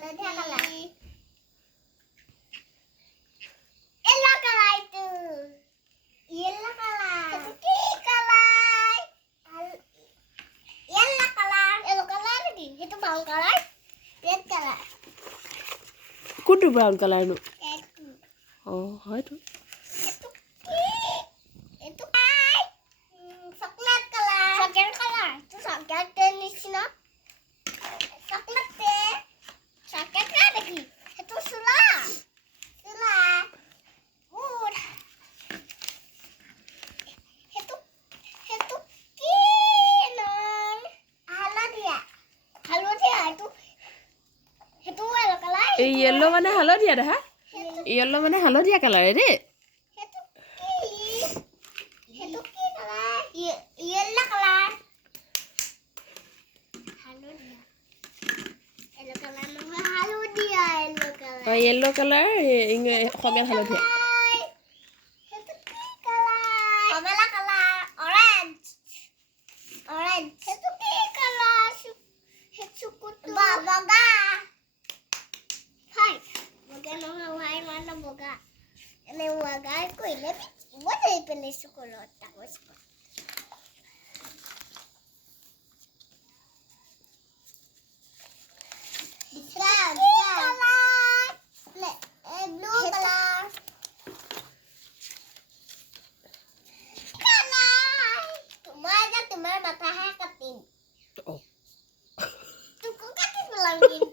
Haludia color. Yellow color itu. Yellow color. Itu pink color. Yellow color. Yellow color lagi. Itu brown color. Red color. কোনটো brown কালাৰনো Itu. হয়তো Itu pink. Itu white. Coklat color. Coklat color. Itu coklat jenis no. Coklat deh. Coklat lagi. Itu sula. Sula. Wood. Itu kinong. Haludia. Haludia itu yellow color. এই yellow মানে হালধীয়া দেখা yellow মানে হালধীয়া কালাৰে দেই Itu color. Yellow color. Haludia. Yellow color nama haludia. Yellow color. Yellow colour অসমীয়াত হালধীয়া Itu pink color. Kamala color. Orange. Orange. Itu pink color. Itu kutu. Boga. Hai. Boga nama hai mana boga? Ini boga aku ini. Buat dari pilih sekolah tahu sekolah. Blue color. तुम्हारा matahari katin. Oh. Tuh kok kaki belangin.